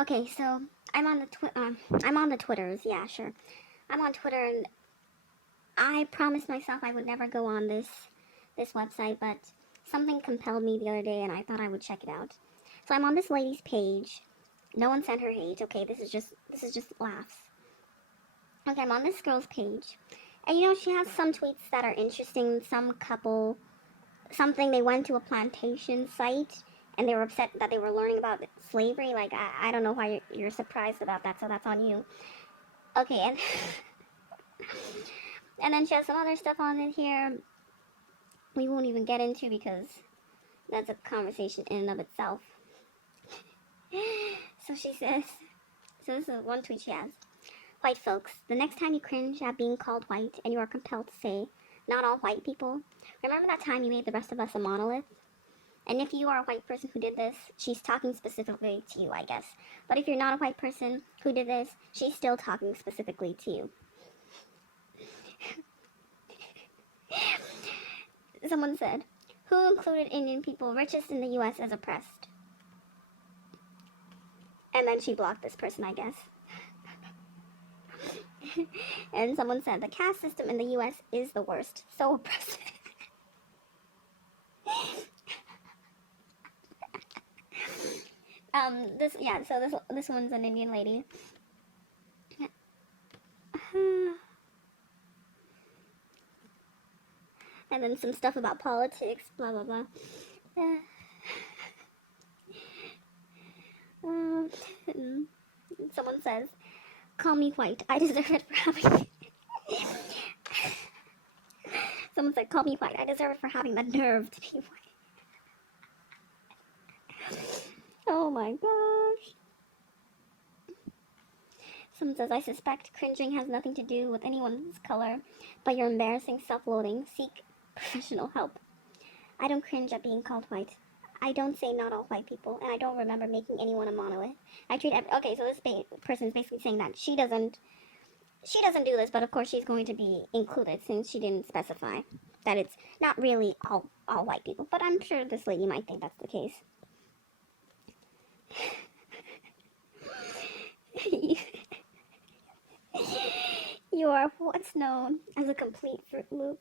Okay, so I'm on the Twitters. Yeah, sure. I'm on Twitter, and I promised myself I would never go on this website, but something compelled me the other day, and I thought I would check it out. So I'm on this lady's page. No one sent her hate. Okay, this is just laughs. Okay, I'm on this girl's page, and she has some tweets that are interesting. Some couple, something they went to a plantation site and they were upset that they were learning about slavery. Like, I don't know why you're surprised about that, so that's on you. Okay, and and then she has some other stuff on it here we won't even get into because that's a conversation in and of itself. So she says, so this is one tweet she has. White folks, the next time you cringe at being called white and you are compelled to say, not all white people, remember that time you made the rest of us a monolith? And if you are a white person who did this, she's talking specifically to you, I guess. But if you're not a white person who did this, she's still talking specifically to you. Someone said, who included Indian people richest in the US as oppressed? And then she blocked this person, I guess. And someone said, the caste system in the US is the worst. So oppressive. This one's an Indian lady. And then some stuff about politics, blah blah blah. Someone says, call me white. I deserve it for having Someone said, call me white. I deserve it for having the nerve to be white. Oh my gosh. Someone says, I suspect cringing has nothing to do with anyone's color, but your embarrassing self-loathing. Seek professional help. I don't cringe at being called white. I don't say not all white people, and I don't remember making anyone a monolith. Okay, so this person is basically saying that she doesn't do this, but of course she's going to be included since she didn't specify that it's not really all white people. But I'm sure this lady might think that's the case. You are what's known as a complete Fruit Loop.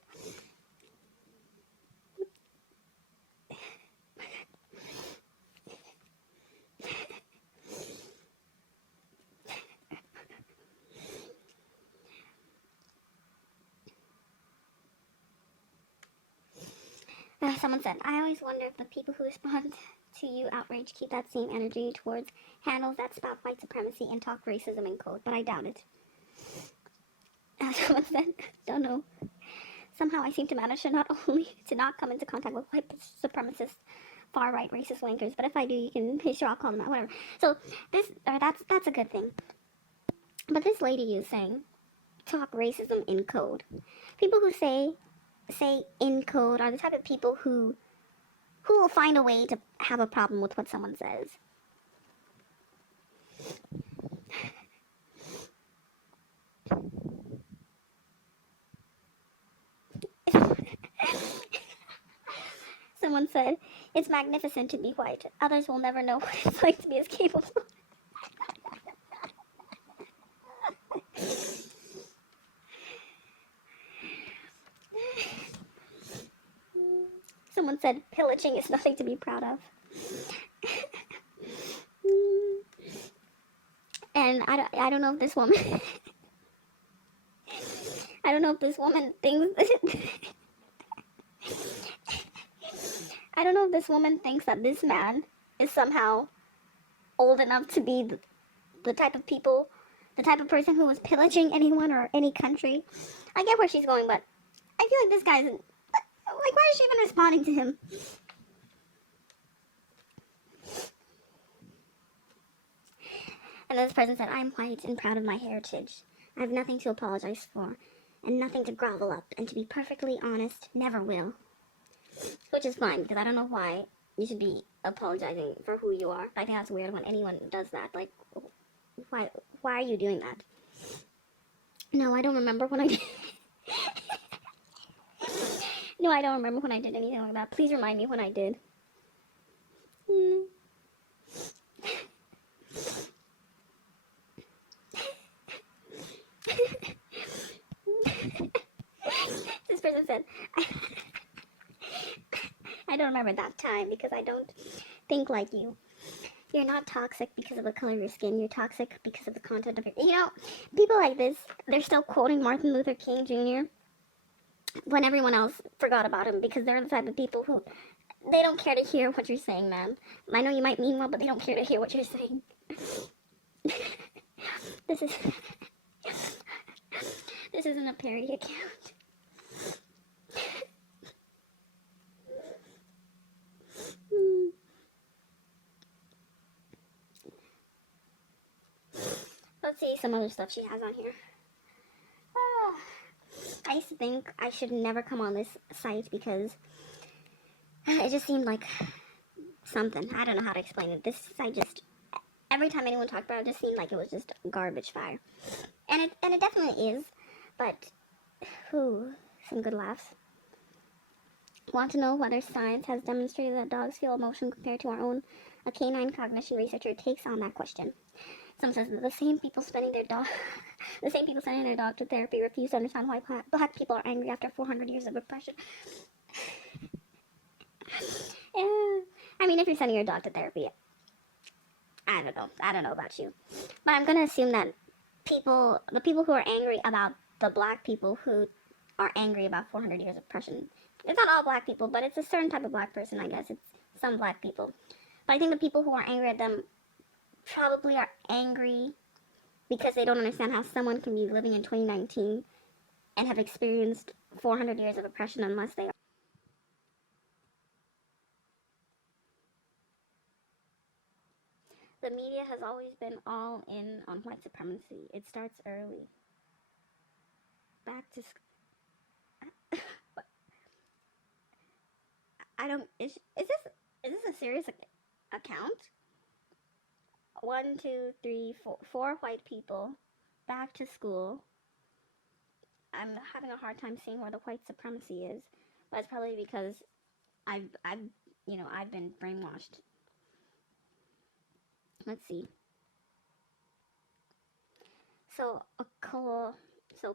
Someone said, I always wonder if the people who respond to you outrage keep that same energy towards handles that spout white supremacy and talk racism in code, but I doubt it. Someone said, don't know. Somehow I seem to manage to not come into contact with white supremacist, far-right racist wankers, but if I do, you can be sure I'll call them out, whatever. So that's a good thing. But this lady is saying, talk racism in code. People who say in code are the type of people who will find a way to have a problem with what someone says. Someone said, it's magnificent to be white. Others will never know what it's like to be as capable. Someone said, pillaging is nothing to be proud of. And I don't know if this woman... I don't know if this woman thinks... I don't know if this woman thinks that this man is somehow old enough to be the type of person who was pillaging anyone or any country. I get where she's going, but I feel like this guy's... Like, why is she even responding to him? And this person said, I am white and proud of my heritage. I have nothing to apologize for, and nothing to grovel up, and to be perfectly honest, never will. Which is fine, because I don't know why you should be apologizing for who you are. I think that's weird when anyone does that. Like, why are you doing that? No, I don't remember when I did. No, I don't remember when I did anything like that. Please remind me when I did. said, I don't remember that time because I don't think like you. You're not toxic because of the color of your skin. You're toxic because of the content of your... people like this, they're still quoting Martin Luther King Jr. when everyone else forgot about him because they're the type of people who... they don't care to hear what you're saying, man. I know you might mean well, but they don't care to hear what you're saying. This is... this isn't a parody account. Let's see some other stuff she has on here. I used to think I should never come on this site because it just seemed like something. I don't know how to explain it. This site just, every time anyone talked about it, just seemed like it was just garbage fire. And it definitely is, but some good laughs. Want to know whether science has demonstrated that dogs feel emotion compared to our own? A canine cognition researcher takes on that question. Some says that the same people sending their dog to therapy refuse to understand why black people are angry after 400 years of repression. Yeah. I mean, if you're sending your dog to therapy, I don't know about you, but I'm gonna assume that the people who are angry about the black people who are angry about 400 years of oppression, it's not all black people, but it's a certain type of black person, I guess. It's some black people. But I think the people who are angry at them probably are angry because they don't understand how someone can be living in 2019 and have experienced 400 years of oppression unless they are. The media has always been all in on white supremacy. It starts early. Back to I don't. Is this a serious account? 1, 2, 3, 4 white people back to school. I'm having a hard time seeing where the white supremacy is, but it's probably because I've been brainwashed. Let's see. So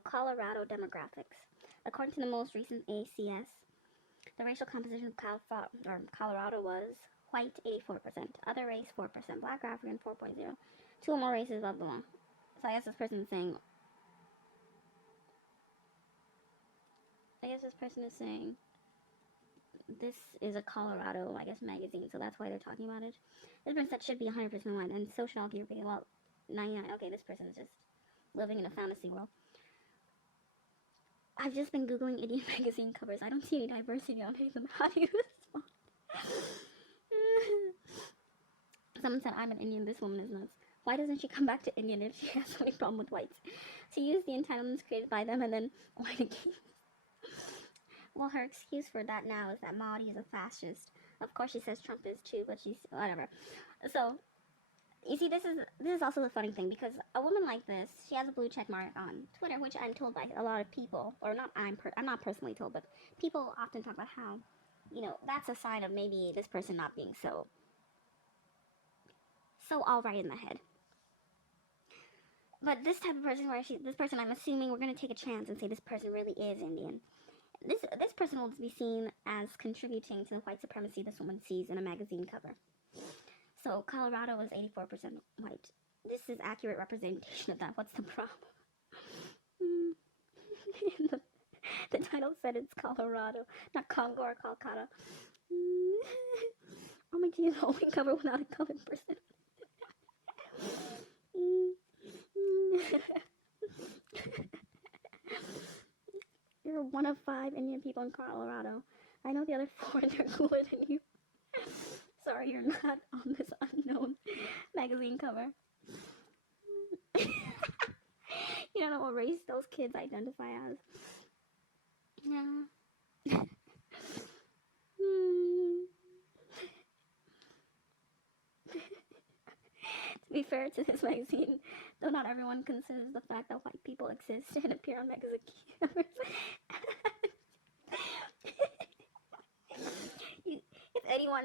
Colorado demographics. According to the most recent ACS, the racial composition of Colorado was white 84%, other race 4%, black or African 4.0, 2 or more races, blah blah blah. So I guess this person is saying this is a Colorado, magazine, so that's why they're talking about it. This person said should be 100% white, and so should all people. Well, 99. Okay, this person is just living in a fantasy world. I've just been Googling Indian magazine covers. I don't see any diversity on any of them. How do you respond? Someone said, I'm an Indian. This woman is nuts. Why doesn't she come back to Indian if she has any problem with whites? To use the entitlements created by them and then white again. Well, her excuse for that now is that Maudie is a fascist. Of course she says Trump is too, but she's whatever. So, you see, this is also the funny thing, because a woman like this, she has a blue check mark on Twitter, which I'm told by a lot of people, or not I'm not personally told, but people often talk about how, that's a sign of maybe this person not being so all right in the head. But this type of person, this person, I'm assuming we're going to take a chance and say this person really is Indian. This person will be seen as contributing to the white supremacy this woman sees in a magazine cover. So Colorado is 84% white. This is accurate representation of that. What's the problem? the title said it's Colorado, not Congo or Calcutta. Oh my God, the only cover without a colored person. You're one of 5 Indian people in Colorado. I know the other 4, they're cooler than you. Sorry, you're not on this unknown magazine cover. You don't know what race those kids identify as. Yeah. To be fair to this magazine, though not everyone considers the fact that white people exist and appear on magazine covers. If anyone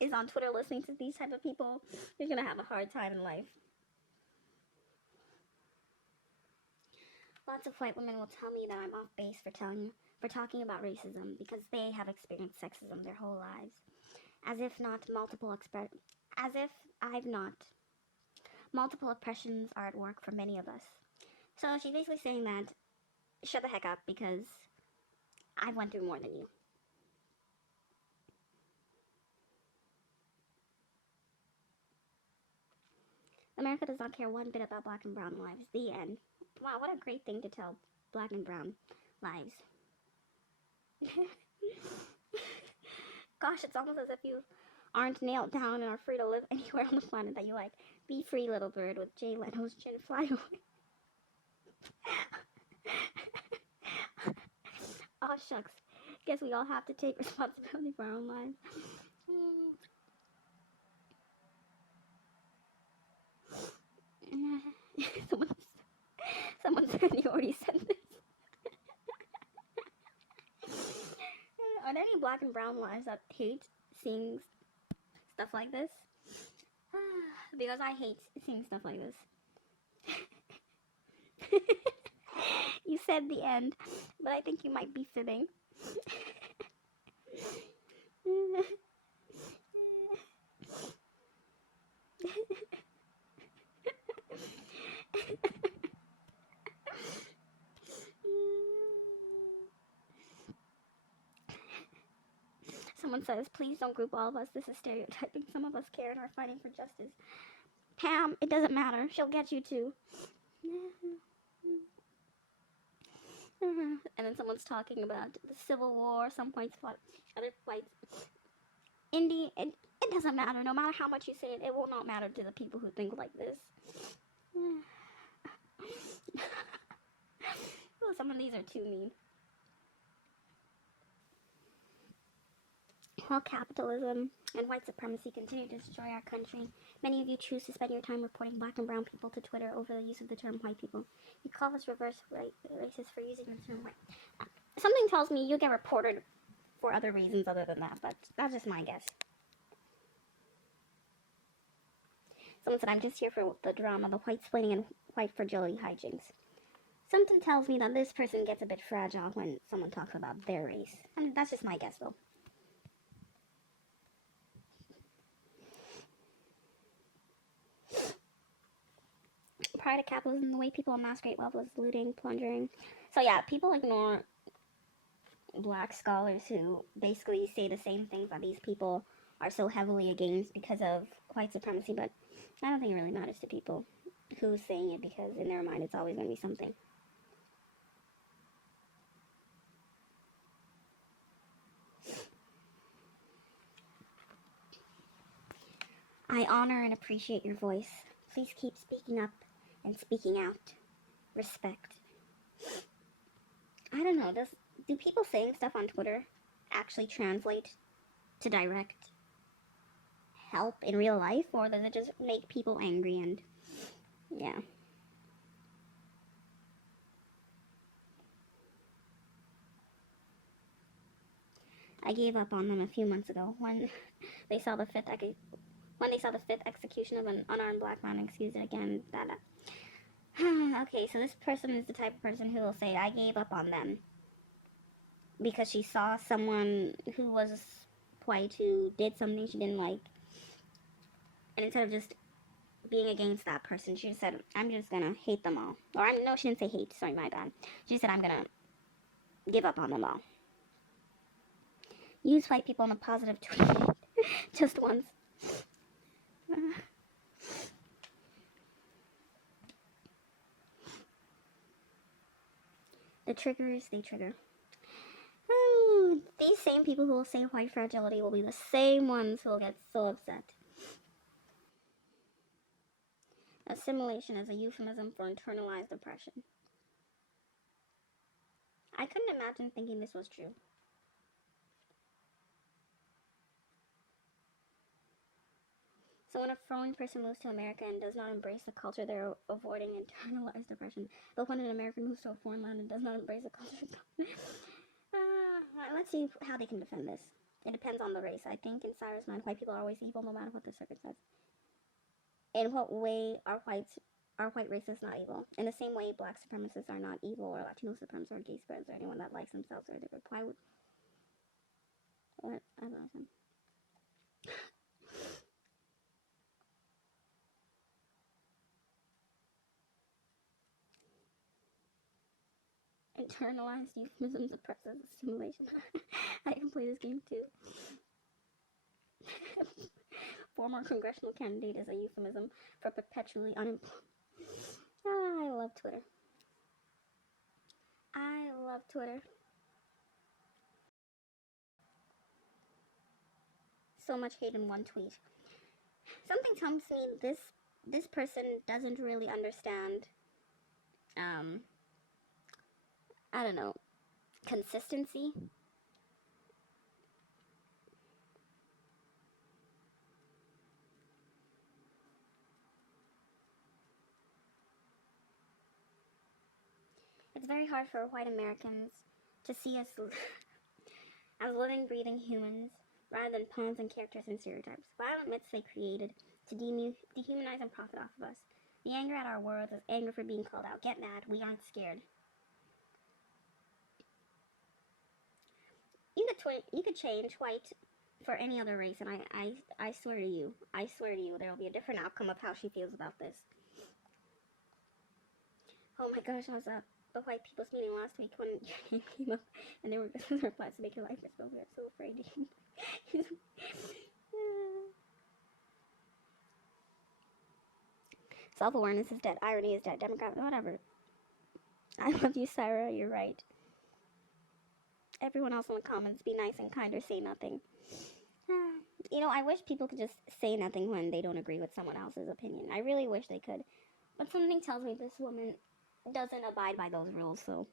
is on Twitter listening to these type of people, you're gonna have a hard time in life. Lots of white women will tell me that I'm off base for for talking about racism because they have experienced sexism their whole lives. As if I've not. Multiple oppressions are at work for many of us. So she's basically saying that shut the heck up because I've went through more than you. America does not care one bit about black and brown lives. The end. Wow, what a great thing to tell black and brown lives. Gosh, it's almost as if you aren't nailed down and are free to live anywhere on the planet that you like. Be free, little bird, with Jay Leno's chin. Fly away. Oh, shucks. Guess we all have to take responsibility for our own lives. Someone said you already said this. Are there any black and brown lives that hate seeing stuff like this? Because I hate seeing stuff like this. You said the end, but I think you might be fibbing. Someone says, please don't group all of us. This is stereotyping. Some of us care and are fighting for justice. Pam, it doesn't matter. She'll get you too. And then someone's talking about the Civil War. Some whites fought other whites. Indy, it doesn't matter. No matter how much you say it, it will not matter to the people who think like this. Oh, some of these are too mean. While capitalism and white supremacy continue to destroy our country, many of you choose to spend your time reporting black and brown people to Twitter over the use of the term white people. You call us reverse racist for using the term white. Something tells me you get reported for other reasons other than that, but that's just my guess. Someone said, I'm just here for the drama, the white splaining and white fragility hijinks. Something tells me that this person gets a bit fragile when someone talks about their race. I mean, that's just my guess, though. Prior to capitalism, the way people amass great wealth was looting, plundering. So yeah, people ignore black scholars who basically say the same things that these people are so heavily against because of white supremacy, but I don't think it really matters to people who's saying it because in their mind it's always going to be something. I honor and appreciate your voice. Please keep speaking up and speaking out. Respect. I don't know, do people saying stuff on Twitter actually translate to direct help in real life, or does it just make people angry and, yeah. I gave up on them a few months ago when they saw the fifth execution of an unarmed black man. Excuse it again. Okay, so this person is the type of person who will say, I gave up on them because she saw someone who was white who did something she didn't like, and instead of just being against that person, she said, I'm just gonna hate them all. No, she didn't say hate, sorry, my bad. She said, I'm gonna give up on them all. Use white people in a positive tweet. Just once. The triggers, they trigger. These same people who will say white fragility will be the same ones who will get so upset. Assimilation is a euphemism for internalized oppression. I couldn't imagine thinking this was true. So when a foreign person moves to America and does not embrace the culture, they're avoiding internalized oppression. But when an American moves to a foreign land and does not embrace the culture, let's see how they can defend this. It depends on the race. I think in Cyrus' mind, white people are always evil no matter what the circumstance. In what way are whites are white racists not evil? In the same way, black supremacists are not evil, or Latino supremacists, or gay supremacists, or anyone that likes themselves or different. Why would what? I don't know. Internalized euphemisms of process of stimulation. I can play this game too. Former congressional candidate is a euphemism for perpetually unemployed. I love Twitter. I love Twitter. So much hate in one tweet. Something tells me this person doesn't really understand I don't know, consistency. It's very hard for white Americans to see us as living, breathing humans rather than pawns and characters and stereotypes. Violent myths they created to dehumanize and profit off of us. The anger at our words is anger for being called out. Get mad. We aren't scared. You could change white for any other race, and I swear to you, there will be a different outcome of how she feels about this. Oh my gosh, I was at the white people's meeting last week when your name came up, and they were going to reply to make your life miserable. We are so afraid. Self-awareness is dead. Irony is dead. Democrat, whatever. I love you, Sarah. You're right. Everyone else in the comments, be nice and kind or say nothing. You know, I wish people could just say nothing when they don't agree with someone else's opinion. I really wish they could. But something tells me this woman doesn't abide by those rules, so.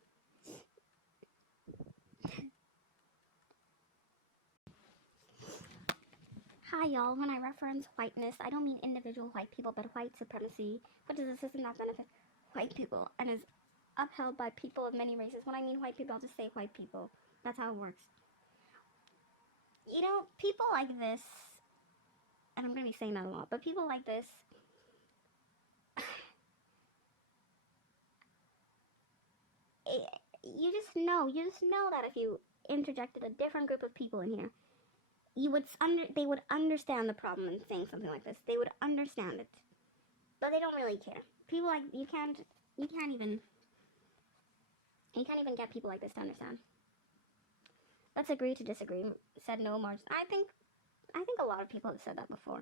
Hi, y'all. When I reference whiteness, I don't mean individual white people, but white supremacy, which is a system that benefits white people and is upheld by people of many races. When I mean white people, I'll just say white people. That's how it works. You know, people like this, and I'm going to be saying that a lot, but people like this, you just know that if you interjected a different group of people in here, they would understand the problem in saying something like this. They would understand it, but they don't really care. People like you can't even get people like this to understand. Let's agree to disagree. Said no margin. I think a lot of people have said that before.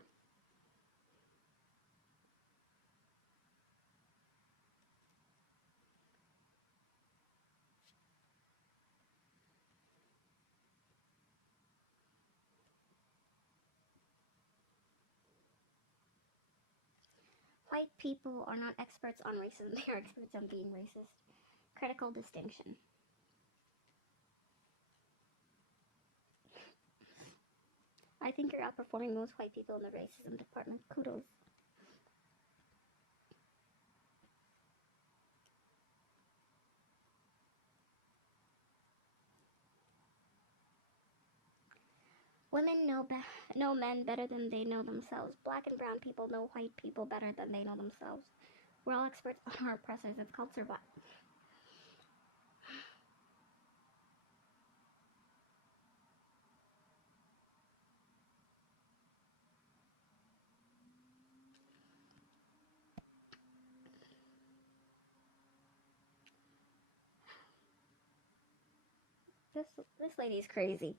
White people are not experts on racism. They are experts on being racist. Critical distinction. I think you're outperforming most white people in the racism department. Kudos. Women know men better than they know themselves. Black and brown people know white people better than they know themselves. We're all experts on our oppressors. It's called survival. This lady's crazy.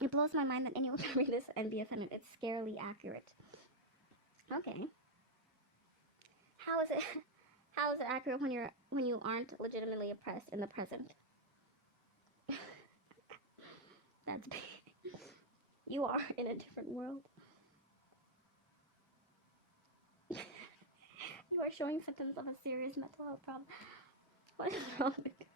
It blows my mind that anyone can read this and be offended. It's scarily accurate. Okay. How is it accurate when you aren't legitimately oppressed in the present? That's big. You are in a different world. You are showing symptoms of a serious mental health problem. What is wrong with you?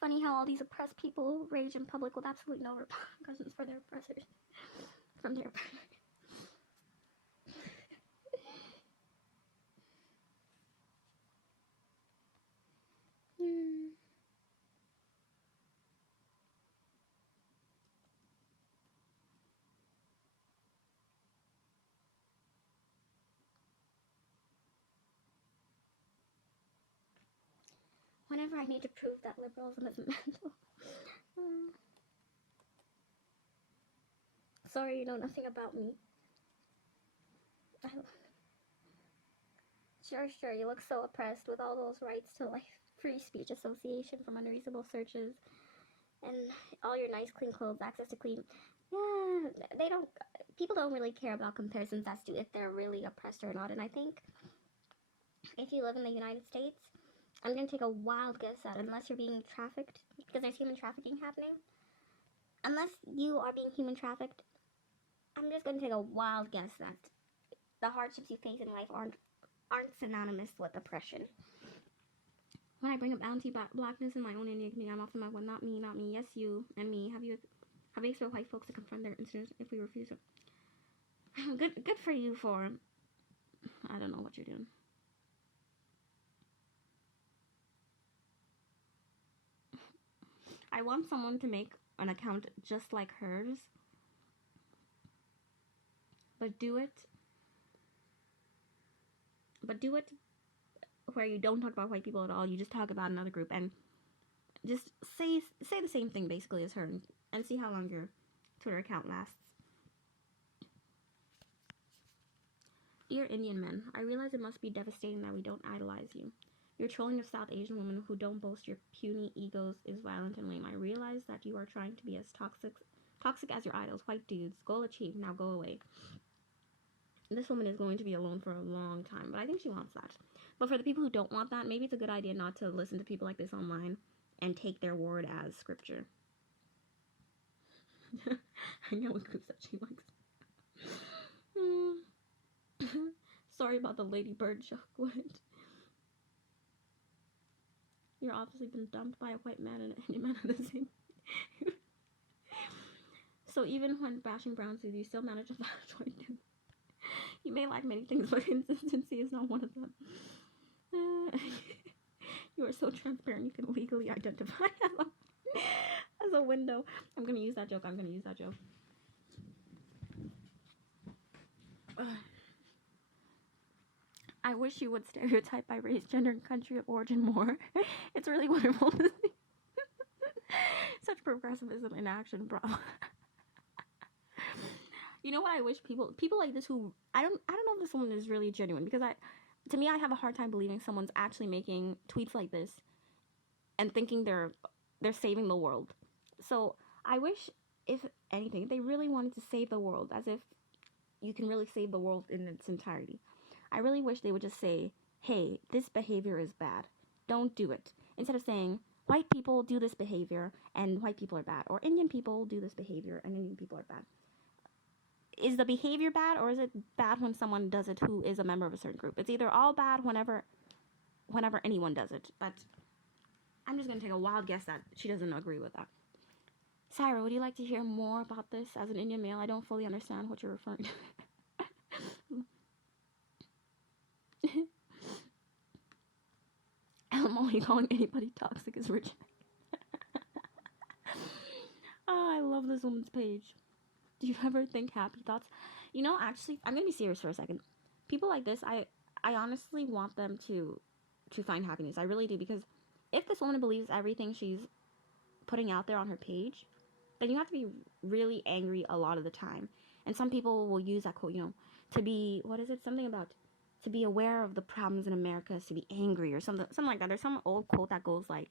Funny how all these oppressed people rage in public with absolutely no repercussions for their oppressors. From their oppressors. whenever I need to prove that liberalism is mental. Sorry, you know nothing about me. Sure, you look so oppressed with all those rights to life, free speech association from unreasonable searches, and all your nice clean clothes, access to clean. Yeah, people don't really care about comparisons as to if they're really oppressed or not. And I think if you live in the United States, I'm going to take a wild guess that unless you're being trafficked, because there's human trafficking happening, unless you are being human trafficked, I'm just going to take a wild guess that the hardships you face in life aren't synonymous with oppression. When I bring up anti-blackness in my own Indian community, I'm often like, well, not me, yes, you and me. Have you expected white folks to confront their incidents if we refuse it? Good for you for, I don't know what you're doing. I want someone to make an account just like hers, but do it where you don't talk about white people at all. You just talk about another group and just say the same thing basically as her, and see how long your Twitter account lasts. Dear Indian men, I realize it must be devastating that we don't idolize you. Your trolling of South Asian women who don't boast your puny egos is violent and lame. I realize that you are trying to be as toxic as your idols, white dudes. Goal achieved, now go away. This woman is going to be alone for a long time, but I think she wants that. But for the people who don't want that, maybe it's a good idea not to listen to people like this online and take their word as scripture. Hang out with groups that she likes. Sorry about the ladybird joke. What? You're obviously been dumped by a white man and an Indian man at the same. So even when bashing brown suits, you still manage to bash white dudes. You may like many things, but consistency is not one of them. You are so transparent, you can legally identify as a window. I'm gonna use that joke. I wish you would stereotype by race, gender, and country of origin more. It's really wonderful to see. Such progressivism in action, bro. You know what I wish people like this who I don't know if this woman is really genuine, because to me I have a hard time believing someone's actually making tweets like this and thinking they're saving the world. So I wish, if anything, they really wanted to save the world, as if you can really save the world in its entirety. I really wish they would just say, hey, this behavior is bad. Don't do it. Instead of saying, white people do this behavior and white people are bad, or Indian people do this behavior and Indian people are bad. Is the behavior bad, or is it bad when someone does it who is a member of a certain group? It's either all bad whenever anyone does it, but I'm just going to take a wild guess that she doesn't agree with that. Syra, would you like to hear more about this? As an Indian male, I don't fully understand what you're referring to. I'm only calling anybody toxic is rich. Oh, I love this woman's page. Do you ever think happy thoughts? You know, actually, I'm gonna be serious for a second. People like this, I honestly want them to find happiness. I really do, because if this woman believes everything she's putting out there on her page, then you have to be really angry a lot of the time. And some people will use that quote, to be, what is it? Something about to be aware of the problems in America is to be angry, or something like that. There's some old quote that goes like,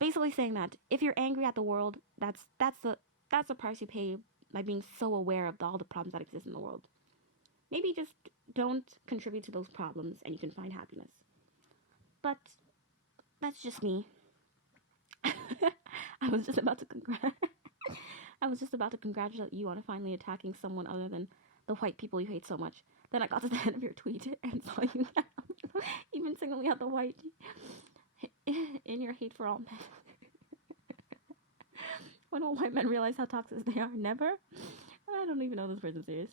basically saying that if you're angry at the world, that's the price you pay by being so aware of all the problems that exist in the world. Maybe just don't contribute to those problems and you can find happiness. But that's just me. I was just about to congratulate you on finally attacking someone other than the white people you hate so much. Then I got to the end of your tweet and saw you even singling out the white in your hate for all men. When all white men realize how toxic they are, never. I don't even know this person's serious.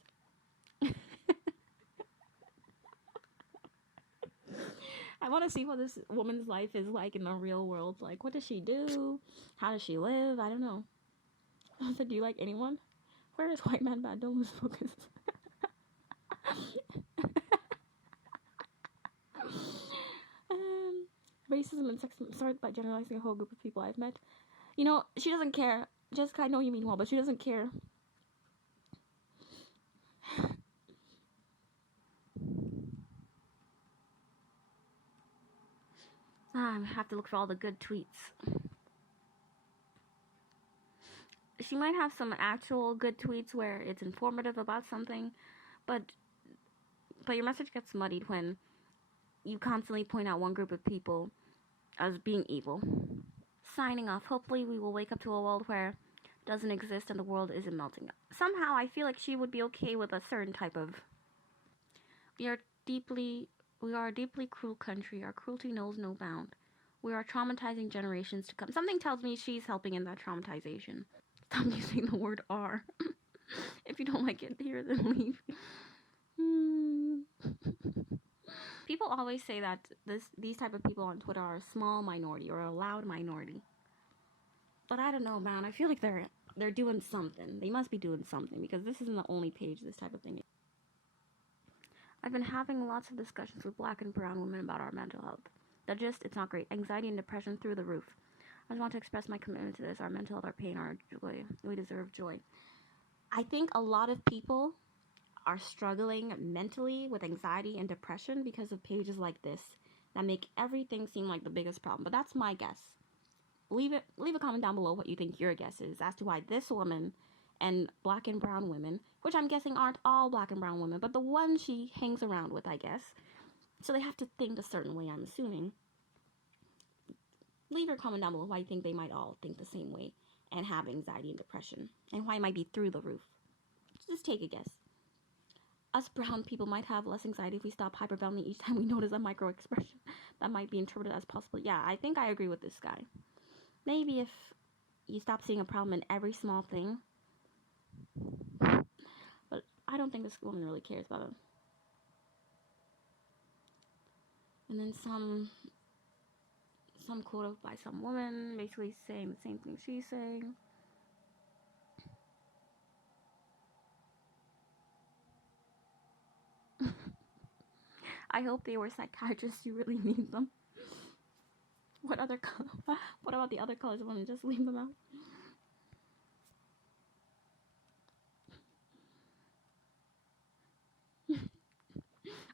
I want to see what this woman's life is like in the real world. Like, what does she do? How does she live? I don't know. I said, do you like anyone? Where is white man bad? Don't lose focus. Racism and sexism started by generalizing a whole group of people I've met. She doesn't care. Jessica, I know you mean well, but she doesn't care. I have to look for all the good tweets. She might have some actual good tweets where it's informative about something, but your message gets muddied when you constantly point out one group of people as being evil. Signing off. Hopefully we will wake up to a world where it doesn't exist and the world isn't melting. Somehow I feel like she would be okay with a certain type of... We are a deeply cruel country. Our cruelty knows no bound. We are traumatizing generations to come. Something tells me she's helping in that traumatization. Stop using the word R. If you don't like it here, then leave. People always say that these type of people on Twitter are a small minority or a loud minority. But I don't know, man. I feel like they're doing something. They must be doing something because this isn't the only page this type of thing. I've been having lots of discussions with black and brown women about our mental health. The gist, it's not great. Anxiety and depression through the roof. I just want to express my commitment to this. Our mental health, our pain, our joy. We deserve joy. I think a lot of people are struggling mentally with anxiety and depression because of pages like this that make everything seem like the biggest problem. But that's my guess. Leave a comment down below what you think your guess is as to why this woman and black and brown women, which I'm guessing aren't all black and brown women, but the ones she hangs around with, I guess. So they have to think a certain way, I'm assuming. Leave your comment down below why you think they might all think the same way and have anxiety and depression, and why it might be through the roof. Just take a guess. Us brown people might have less anxiety if we stop hyperventilating each time we notice a micro expression that might be interpreted as possible. Yeah, I think I agree with this guy. Maybe if you stop seeing a problem in every small thing. But I don't think this woman really cares about it. And then some quote by some woman basically saying the same thing she's saying. I hope they were psychiatrists. You really need them. What about the other colors of women? Just leave them out.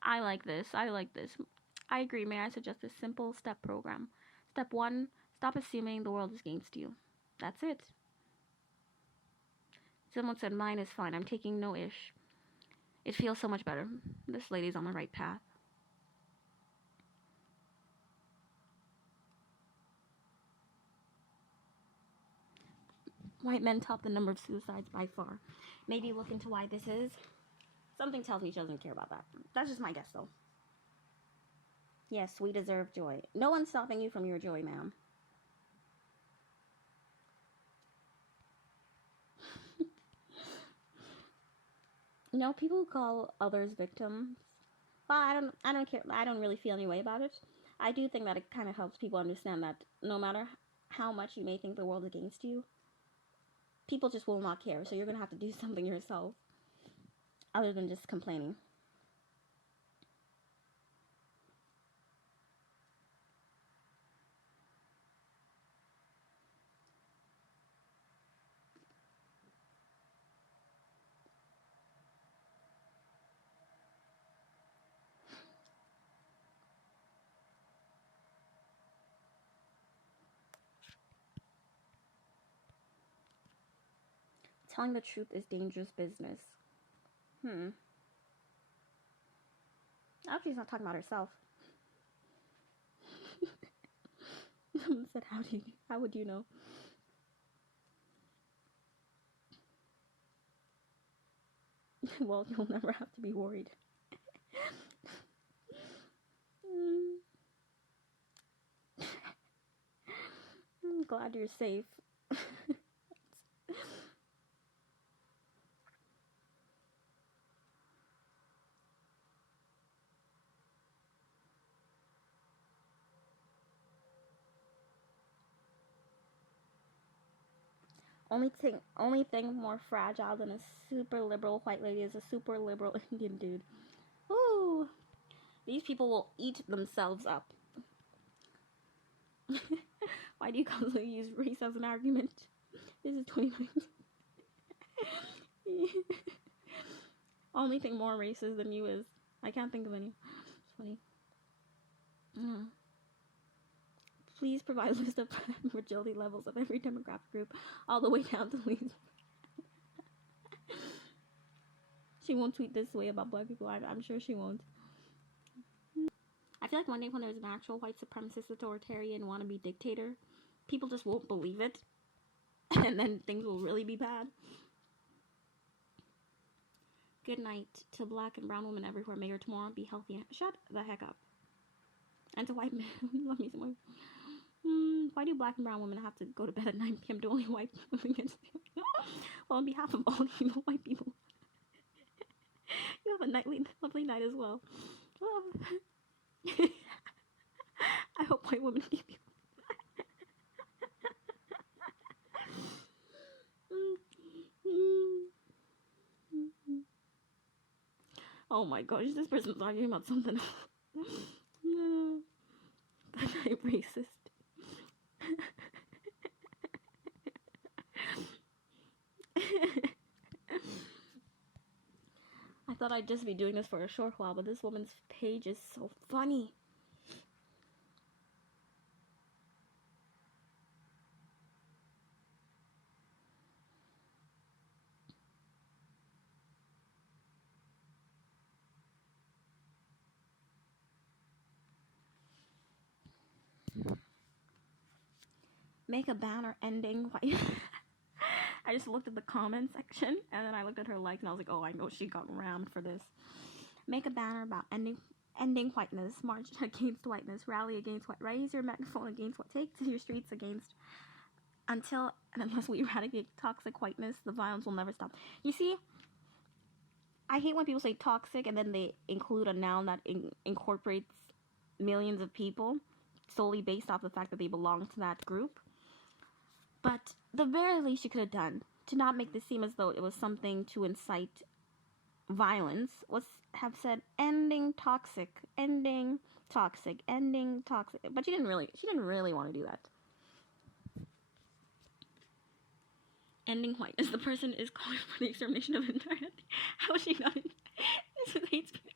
I like this. I agree. May I suggest a simple step program? Step 1, stop assuming the world is against you. That's it. Someone said mine is fine. I'm taking no ish. It feels so much better. This lady's on the right path. White men top the number of suicides by far. Maybe look into why this is. Something tells me she doesn't care about that. That's just my guess, though. Yes, we deserve joy. No one's stopping you from your joy, ma'am. People who call others victims. Well, I don't care. I don't really feel any way about it. I do think that it kind of helps people understand that no matter how much you may think the world's against you, people just will not care. So you're gonna have to do something yourself, other than just complaining. Telling the truth is dangerous business. I hope she's not talking about herself. Someone said, how would you know? Well, you'll never have to be worried. I'm glad you're safe. Only thing more fragile than a super liberal white lady is a super liberal Indian dude. Ooh, these people will eat themselves up. Why do you constantly use race as an argument? This is 2019. Only thing more racist than you is I can't think of any. It's funny. Please provide a list of fragility levels of every demographic group, all the way down to least. She won't tweet this way about black people. I'm sure she won't. I feel like one day when there's an actual white supremacist authoritarian wannabe dictator, people just won't believe it, and then things will really be bad. Good night to black and brown women everywhere. May your tomorrow be healthy. Shut the heck up. And to white men, love me some more. Why do black and brown women have to go to bed at 9 p.m. to only white women get to well, on behalf of all evil white people, you have a lovely night as well. I hope white women keep you. Oh my gosh, this person's arguing about something else. But I'm racist. I thought I'd just be doing this for a short while, but this woman's page is so funny. Make a banner ending white. I just looked at the comment section and then I looked at her likes and I was like, oh, I know she got rammed for this. Make a banner about ending whiteness. March against whiteness. Rally against white. Raise your megaphone against what. Take to your streets against. Until and unless we eradicate toxic whiteness, the violence will never stop. You see, I hate when people say toxic and then they include a noun that incorporates millions of people solely based off the fact that they belong to that group. But the very least you could have done to not make this seem as though it was something to incite violence was have said ending toxic. But she didn't really want to do that. Ending whiteness. The person is calling for the extermination of entire. How is she not? This is hate speech.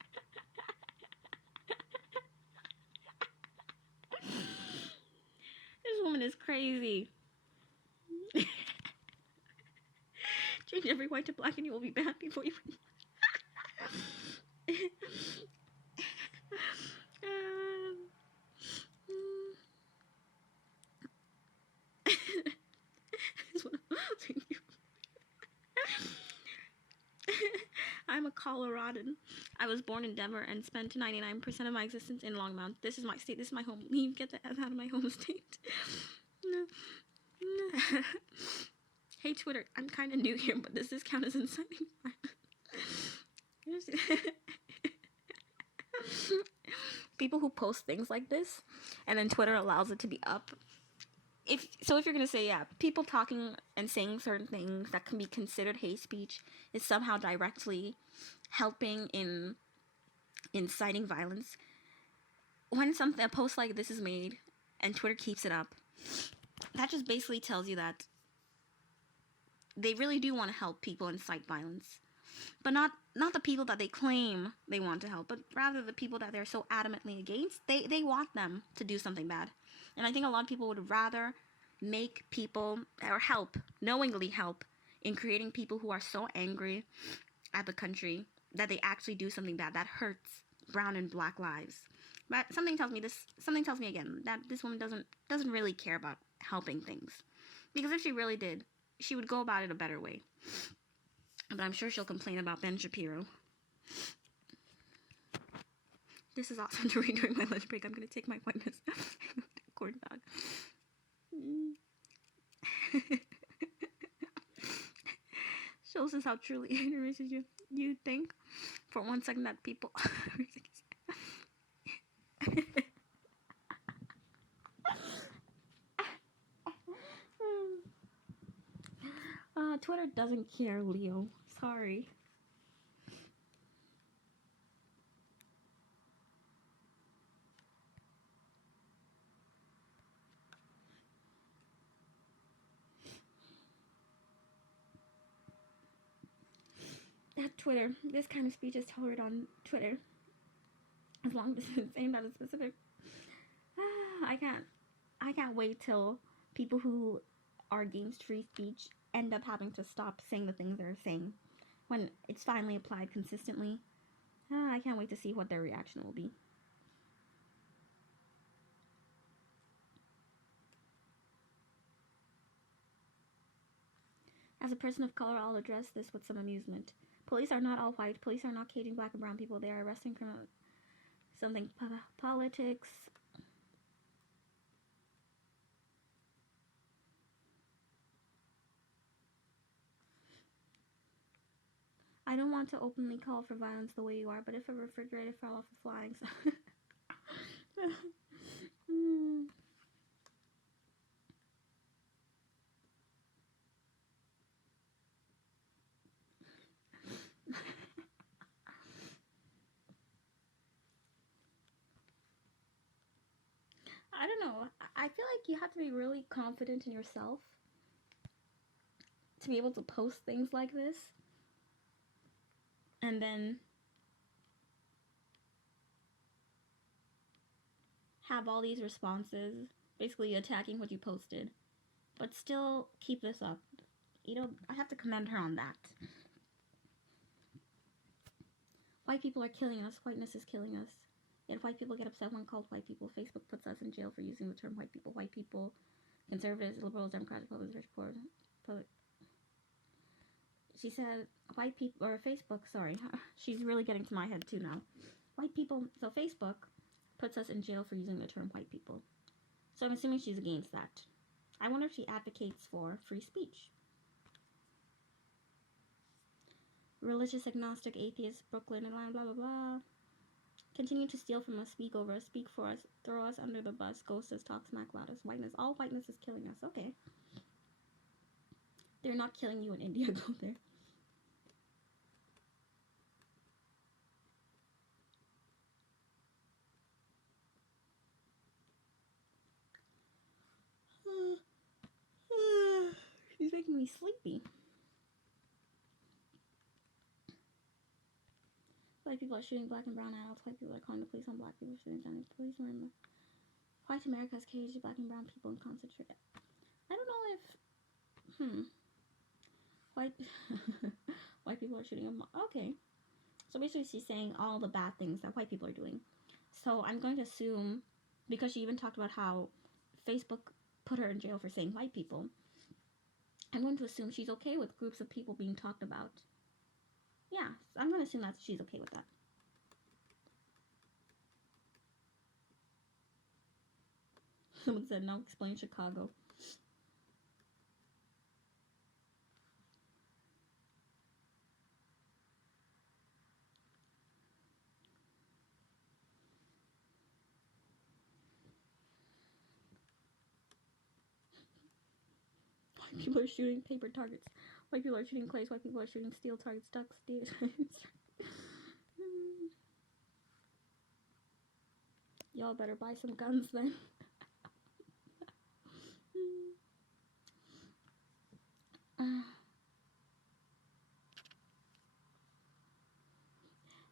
This woman is crazy. Change every white to black and you will be banned before you. I'm a Coloradan. I was born in Denver and spent 99% of my existence in Longmont. This is my state. This is my home. Leave. Get the F out of my home state. Hey Twitter, I'm kind of new here, but does this count as inciting violence? People who post things like this, and then Twitter allows it to be up. If you're gonna say, yeah, people talking and saying certain things that can be considered hate speech is somehow directly helping in inciting violence, when a post like this is made and Twitter keeps it up, that just basically tells you that they really do want to help people incite violence. But not the people that they claim they want to help, but rather the people that they're so adamantly against. They want them to do something bad. And I think a lot of people would rather make people, or knowingly help, in creating people who are so angry at the country that they actually do something bad that hurts brown and black lives. But something tells me again that this woman doesn't really care about helping things. Because if she really did, she would go about it a better way. But I'm sure she'll complain about Ben Shapiro. This is awesome to read during my lunch break. I'm going to take my whiteness corn dog. Shows us how truly ignorant you think for 1 second that people... Twitter doesn't care, Leo. Sorry. Twitter. This kind of speech is tolerated on Twitter, as long as it's aimed at a specific. I can't wait till people who are against free speech end up having to stop saying the things they're saying when it's finally applied consistently. I can't wait to see what their reaction will be. As a person of color, I'll address this with some amusement. Police are not all white. Police are not caging black and brown people. They are arresting criminals. Something politics. I don't want to openly call for violence the way you are, but if a refrigerator fell off a flying... I don't know. I feel like you have to be really confident in yourself to be able to post things like this. And then have all these responses basically attacking what you posted. But still keep this up. You know, I have to commend her on that. White people are killing us. Whiteness is killing us. Yet white people get upset when called white people. Facebook puts us in jail for using the term white people. White people, conservatives, liberals, Democrats, Republicans, rich, poor. She said, white people, or Facebook, sorry. She's really getting to my head too now. White people, so Facebook puts us in jail for using the term white people. So I'm assuming she's against that. I wonder if she advocates for free speech. Religious, agnostic, atheist, Brooklyn, and blah, blah, blah. Continue to steal from us, speak over us, speak for us, throw us under the bus, ghost us, talk smack, loud us. Whiteness, all whiteness is killing us. Okay. They're not killing you in India, go there. She's making me sleepy. White people are shooting black and brown adults. White people are calling the police on black people, shooting Chinese police. Remember, white America has caged black and brown people in concentrated. I don't know if white white people are shooting them. Okay, so basically she's saying all the bad things that white people are doing. So I'm going to assume, because she even talked about how Facebook put her in jail for saying white people, I'm going to assume she's okay with groups of people being talked about. Yeah, I'm going to assume that she's okay with that. Someone said, now explain Chicago. White people are shooting paper targets. White people are shooting clays. White people are shooting steel targets, ducks, deers. Y'all better buy some guns then.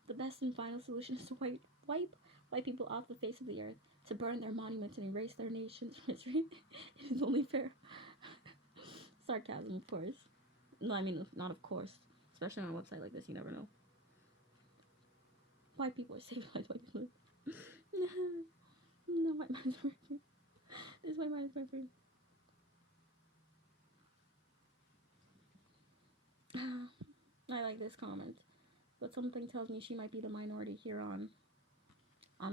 The best and final solution is to wipe white people off the face of the earth, to burn their monuments and erase their nation's history. It is only fair. Sarcasm, of course. No, I mean, not of course. Especially on a website like this, you never know. White people are saving lives, white people. No, white man is working. This white man is working. I like this comment, but something tells me she might be the minority here on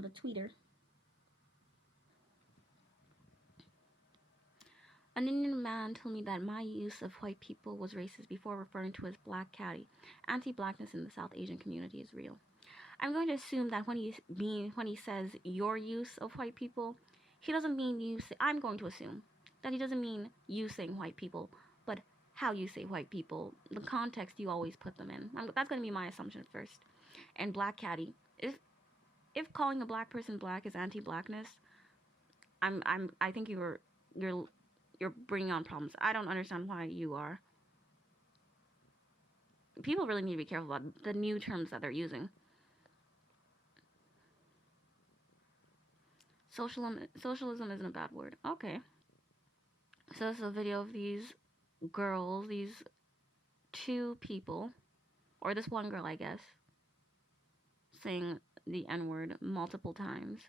the Twitter. An Indian man told me that my use of white people was racist before referring to as black catty. Anti-blackness in the South Asian community is real. I'm going to assume that when he says your use of white people, he doesn't mean you. I'm going to assume that he doesn't mean you saying white people, but how you say white people, the context you always put them in. That's going to be my assumption first. And black catty, if calling a black person black is anti-blackness, I think you're bringing on problems. I don't understand why you are. people really need to be careful about the new terms that they're using. Socialism isn't a bad word. Okay. So this is a video of these girls, these two people, or this one girl, I guess, saying the N-word multiple times,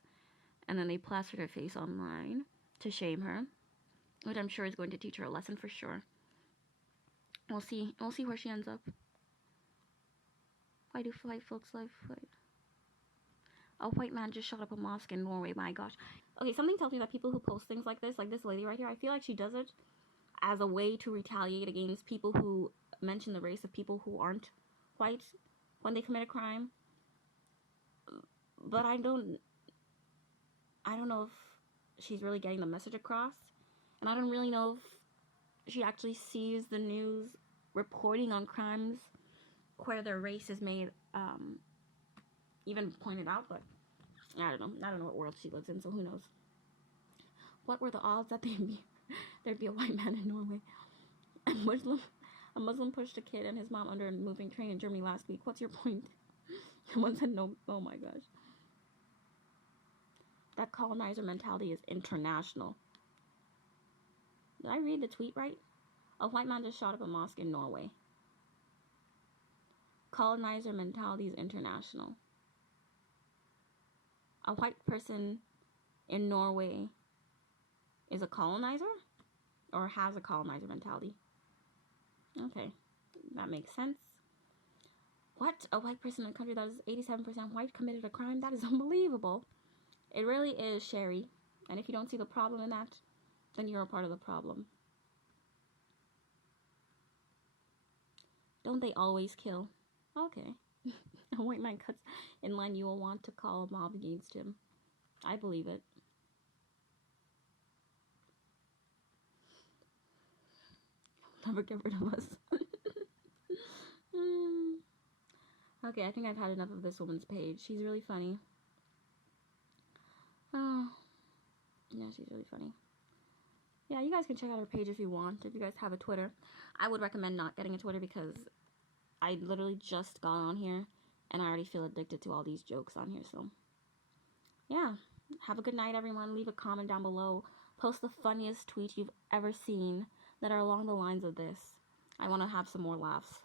and then they plastered her face online to shame her, which I'm sure is going to teach her a lesson for sure. We'll see where she ends up. Why do white folks love white? A white man just shot up a mosque in Norway, my gosh. Okay, something tells me that people who post things like this lady right here, I feel like she does it as a way to retaliate against people who mention the race of people who aren't white when they commit a crime. But I don't know if she's really getting the message across, and I don't really know if she actually sees the news reporting on crimes where their race is made even pointed out. But I don't know what world she lives in, so who knows. What were the odds that there'd be a white man in Norway? A Muslim pushed a kid and his mom under a moving train in Germany last week. What's your point? Someone said no. Oh my gosh. That colonizer mentality is international. Did I read the tweet right? A white man just shot up a mosque in Norway. Colonizer mentality is international. A white person in Norway is a colonizer? Or has a colonizer mentality? Okay, that makes sense. What? A white person in a country that is 87% white committed a crime? That is unbelievable. It really is, Sherry. And if you don't see the problem in that, then you're a part of the problem. Don't they always kill? Okay. A white man cuts in line, you will want to call a mob against him. I believe it. Never get rid of us. Okay, I think I've had enough of this woman's page. She's really funny. Oh, yeah, she's really funny. Yeah, you guys can check out her page if you want, if you guys have a Twitter. I would recommend not getting a Twitter because I literally just got on here and I already feel addicted to all these jokes on here. So, yeah, have a good night, everyone. Leave a comment down below. Post the funniest tweets you've ever seen that are along the lines of this. I want to have some more laughs.